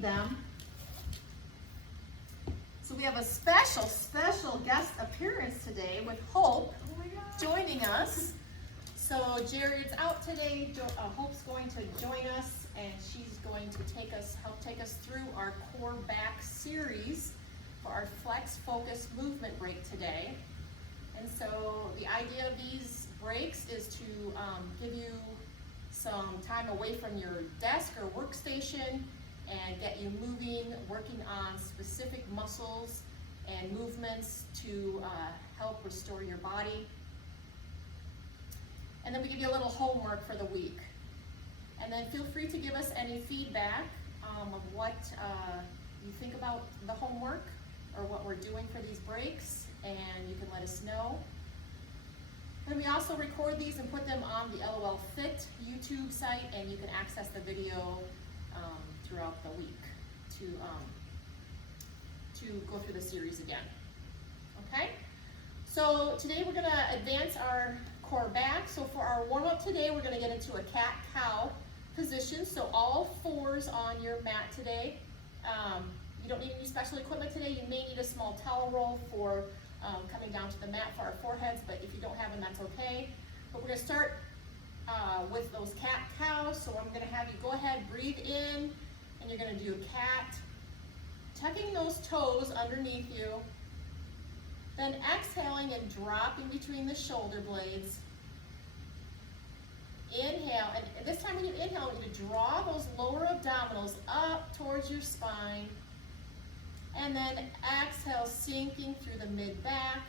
them. So we have a special guest appearance today with Hope joining us. So Jared's out today. Hope's going to join us, and she's going to help take us through our core back series for our flex focus movement break today. And so the idea of these breaks is to give you some time away from your desk or workstation and get you moving, working on specific muscles and movements to help restore your body. And then we give you a little homework for the week. And then feel free to give us any feedback of what you think about the homework or what we're doing for these breaks, and you can let us know. And we also record these and put them on the LOL Fit YouTube site, and you can access the video throughout the week to go through the series again. Okay? So today we're going to advance our core back. So for our warm-up today, we're going to get into a cat-cow position. So all fours on your mat today. You don't need any special equipment today. You may need a small towel roll for coming down to the mat for our foreheads, but if you don't have them, that's okay. But we're going to start with those cat-cows. So I'm going to have you go ahead, breathe in, and you're going to do a cat, tucking those toes underneath you, then exhaling and dropping between the shoulder blades. Inhale, and this time when you inhale, you need to draw those lower abdominals up towards your spine, and then exhale, sinking through the mid-back.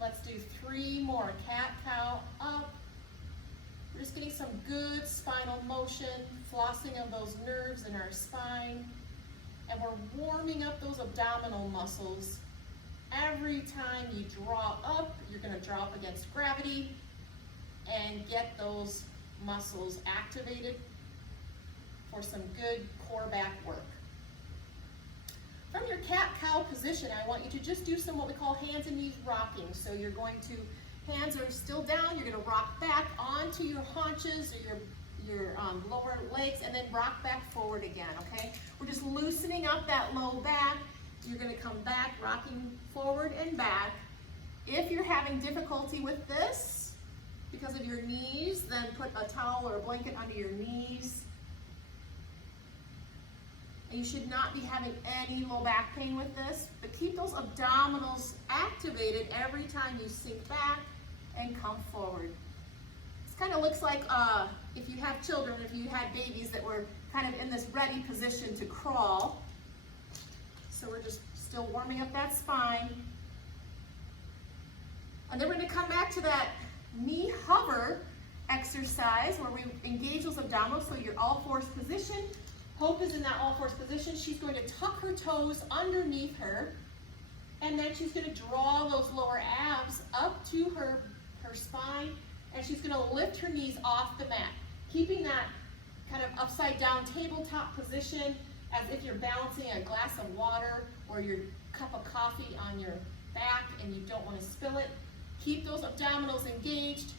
Let's do 3 more. Cat-cow, up. We're just getting some good spinal motion, flossing of those nerves in our spine, and we're warming up those abdominal muscles. Every time you draw up, you're going to draw up against gravity and get those muscles activated for some good core back work. From your cat-cow position, I want you to just do some what we call hands and knees rocking. So you're going to, hands are still down, you're going to rock back onto your haunches or your lower legs, and then rock back forward again, okay? We're just loosening up that low back. You're going to come back, rocking forward and back. If you're having difficulty with this because of your knees, then put a towel or a blanket under your knees. And you should not be having any low back pain with this, but keep those abdominals activated every time you sink back and come forward. This kind of looks like if you have children, if you had babies that were kind of in this ready position to crawl. So we're just still warming up that spine. And then we're going to come back to that knee hover exercise where we engage those abdominals, so your all fours position. Hope is in that all fours position. She's going to tuck her toes underneath her, and then she's going to draw those lower abs up to her spine, and she's going to lift her knees off the mat, keeping that kind of upside down tabletop position as if you're balancing a glass of water or your cup of coffee on your back and you don't want to spill it. Keep those abdominals engaged,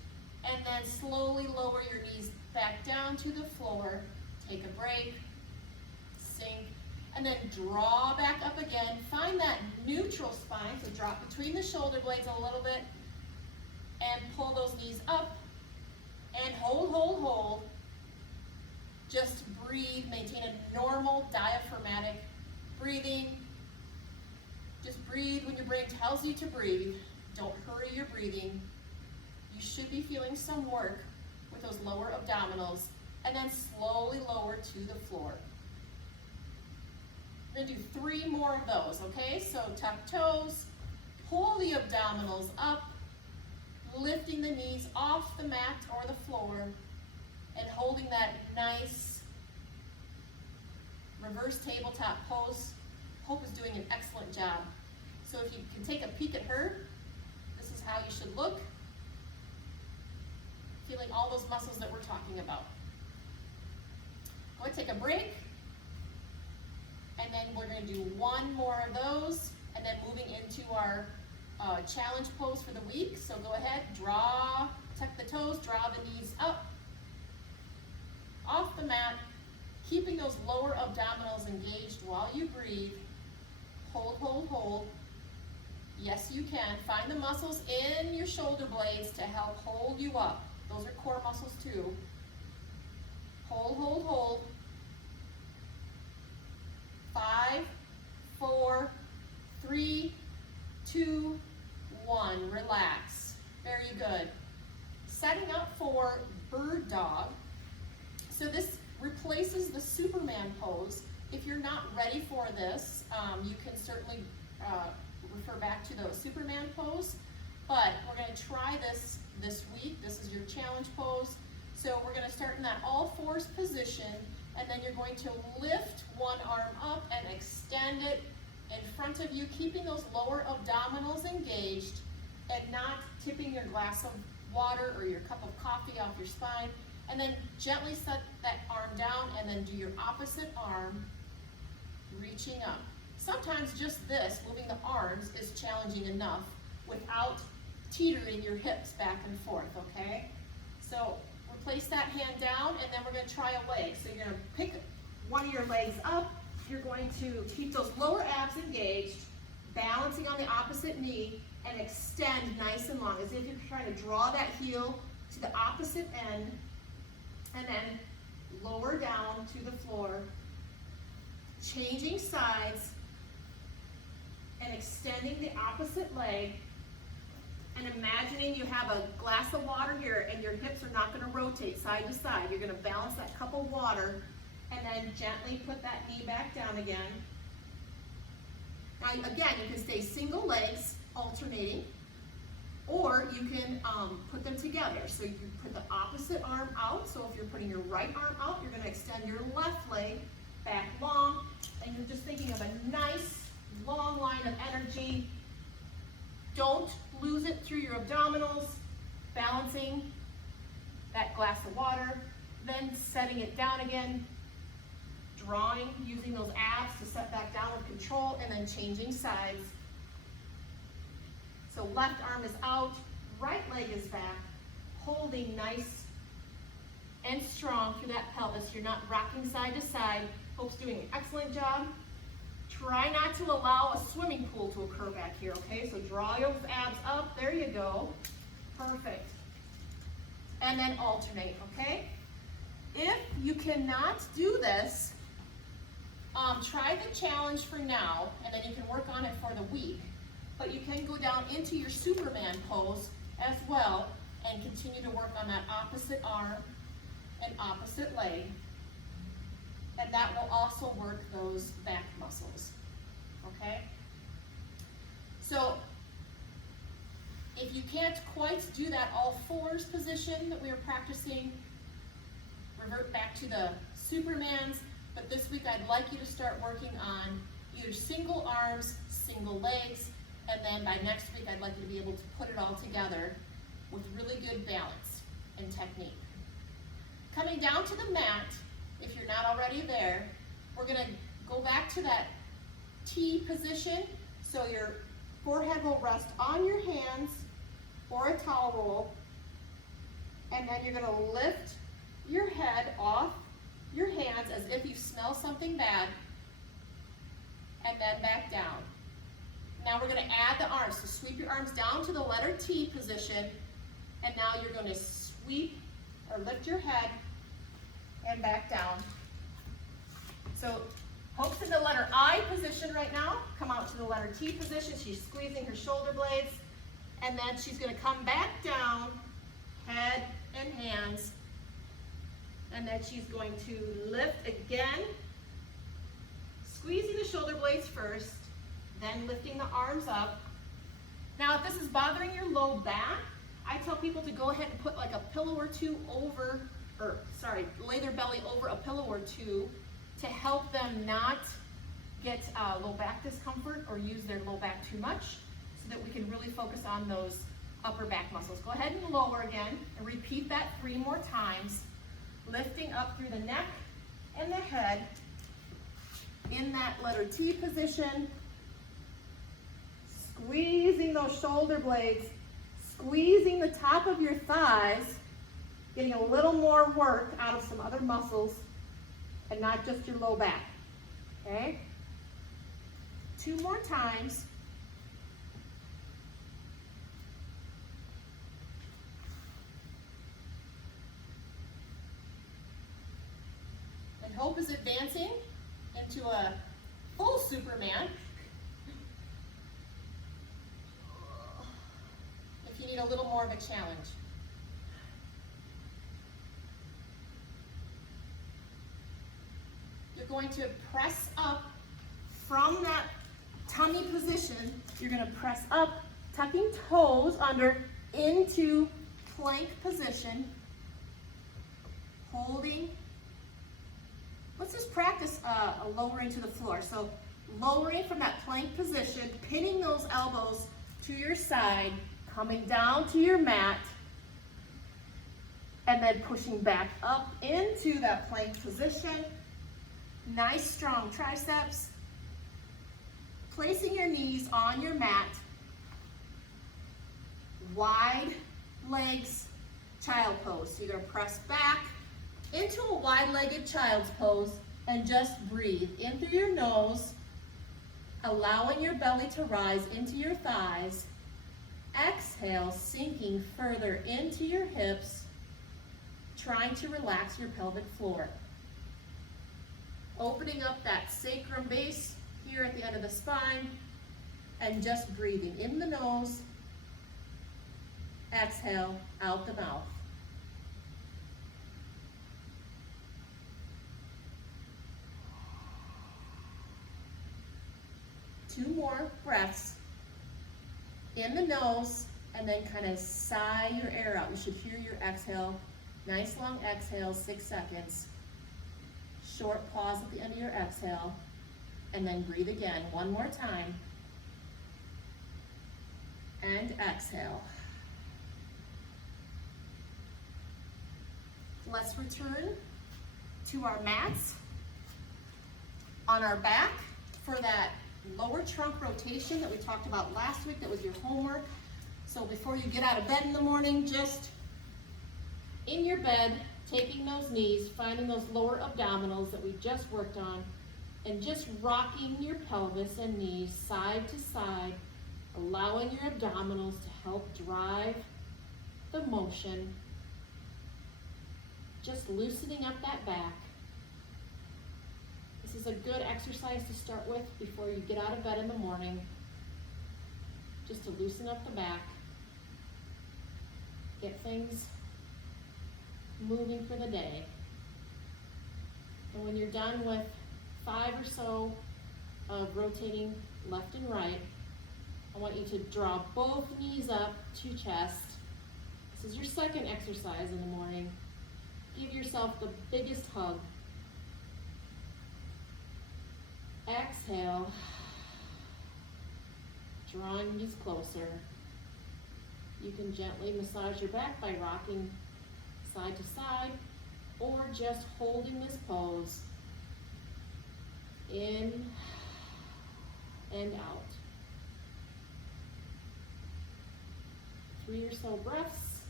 and then slowly lower your knees back down to the floor. Take a break. Sink, and then draw back up again. Find that neutral spine, so drop between the shoulder blades a little bit and pull those knees up and hold. Just breathe, maintain a normal diaphragmatic breathing. Just breathe when your brain tells you to breathe. Don't hurry your breathing. You should be feeling some work with those lower abdominals, and then slowly lower to the floor. We're going to do 3 more of those, okay? So tuck toes, pull the abdominals up, lifting the knees off the mat or the floor, and holding that nice reverse tabletop pose. Hope is doing an excellent job. So if you can take a peek at her, this is how you should look. Feeling all those muscles that we're talking about. I'm going to take a break. And then we're going to do 1 more of those, and then moving into our challenge pose for the week. So go ahead, tuck the toes, draw the knees up, off the mat, keeping those lower abdominals engaged while you breathe. Hold, hold, hold. Yes, you can. Find the muscles in your shoulder blades to help hold you up. Those are core muscles too. Hold, hold, hold. 5, 4, 3, 2, 1. Relax. Very good. Setting up for bird dog. So this replaces the Superman pose. If you're not ready for this, you can certainly refer back to the Superman pose, but we're going to try this week. This is your challenge pose. So we're going to start in that all fours position, and then you're going to lift one arm up and extend it in front of you, keeping those lower abdominals engaged and not tipping your glass of water or your cup of coffee off your spine. And then gently set that arm down and then do your opposite arm, reaching up. Sometimes just this, moving the arms, is challenging enough without teetering your hips back and forth, okay? So place that hand down, and then we're going to try a leg. So you're going to pick one of your legs up. You're going to keep those lower abs engaged, balancing on the opposite knee, and extend nice and long, as if you're trying to draw that heel to the opposite end, and then lower down to the floor, changing sides, and extending the opposite leg, and imagining you have a glass of water here and your hips are not going to rotate side to side. You're going to balance that cup of water and then gently put that knee back down again. Now again, you can stay single legs alternating, or you can put them together. So you put the opposite arm out. So if you're putting your right arm out, you're going to extend your left leg back long, and you're just thinking of a nice long line of energy. Don't lose it through your abdominals, balancing that glass of water, then setting it down again, drawing, using those abs to set back down with control, and then changing sides. So left arm is out, right leg is back, holding nice and strong through that pelvis. You're not rocking side to side. Hope's doing an excellent job. Try not to allow a swimming pool to occur back here, okay? So draw your abs up. There you go. Perfect. And then alternate, okay? If you cannot do this, try the challenge for now, and then you can work on it for the week. But you can go down into your Superman pose as well and continue to work on that opposite arm and opposite leg. And that will also work those back muscles, okay? So if you can't quite do that all fours position that we were practicing, revert back to the Supermans. But this week I'd like you to start working on either single arms, single legs, and then by next week I'd like you to be able to put it all together with really good balance and technique. Coming down to the mat, if you're not already there, we're going to go back to that T position. So your forehead will rest on your hands or a towel roll, and then you're going to lift your head off your hands as if you smell something bad, and then back down. Now we're going to add the arms. So sweep your arms down to the letter T position, and now you're going to sweep or lift your head and back down. So Hope's in the letter I position right now. Come out to the letter T position. She's squeezing her shoulder blades, and then she's going to come back down, head and hands, and then she's going to lift again, squeezing the shoulder blades first, then lifting the arms up. Now if this is bothering your low back, I tell people to go ahead and put like a pillow or two over, lay their belly over a pillow or two to help them not get low back discomfort or use their low back too much, so that we can really focus on those upper back muscles. Go ahead and lower again, and repeat that 3 more times, lifting up through the neck and the head in that letter T position, squeezing those shoulder blades, squeezing the top of your thighs, getting a little more work out of some other muscles, and not just your low back, okay? 2 more times. And Hope is advancing into a full Superman. If you need a little more of a challenge. You're going to press up from that tummy position. You're going to press up, tucking toes under into plank position, holding. Let's just practice lowering to the floor. So lowering from that plank position, pinning those elbows to your side, coming down to your mat, and then pushing back up into that plank position. Nice strong triceps. Placing your knees on your mat. Wide legs, child pose. So you're going to press back into a wide-legged child's pose and just breathe in through your nose, allowing your belly to rise into your thighs. Exhale, sinking further into your hips, trying to relax your pelvic floor. Opening up that sacrum base here at the end of the spine and just breathing in the nose, exhale out the mouth. Two more breaths in the nose and then kind of sigh your air out. You should hear your exhale. Nice long exhale, 6 seconds. Short pause at the end of your exhale, and then breathe again one more time. And exhale. Let's return to our mats on our back for that lower trunk rotation that we talked about last week. That was your homework. So before you get out of bed in the morning, just in your bed, taking those knees, finding those lower abdominals that we just worked on, and just rocking your pelvis and knees side to side, allowing your abdominals to help drive the motion. Just loosening up that back. This is a good exercise to start with before you get out of bed in the morning, just to loosen up the back, get things moving for the day. And when you're done with 5 or so of rotating left and right, I want you to draw both knees up to chest. This is your second exercise in the morning. Give yourself the biggest hug. Exhale, drawing knees closer. You can gently massage your back by rocking side to side, or just holding this pose in and out. 3 or so breaths.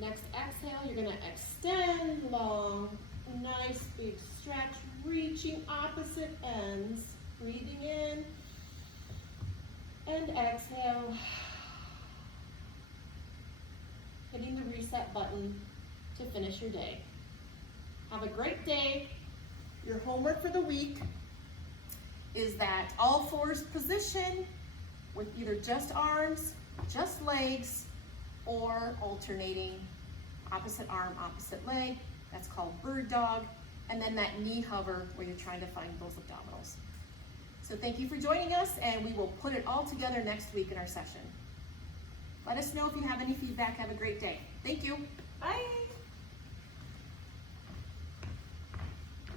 Next exhale, you're going to extend long, nice big stretch, reaching opposite ends, breathing in and exhale. Hitting the reset button to finish your day. Have a great day. Your homework for the week is that all fours position with either just arms, just legs, or alternating opposite arm, opposite leg. That's called bird dog. And then that knee hover where you're trying to find those abdominals. So thank you for joining us, and we will put it all together next week in our session. Let us know if you have any feedback. Have a great day. Thank you. Bye.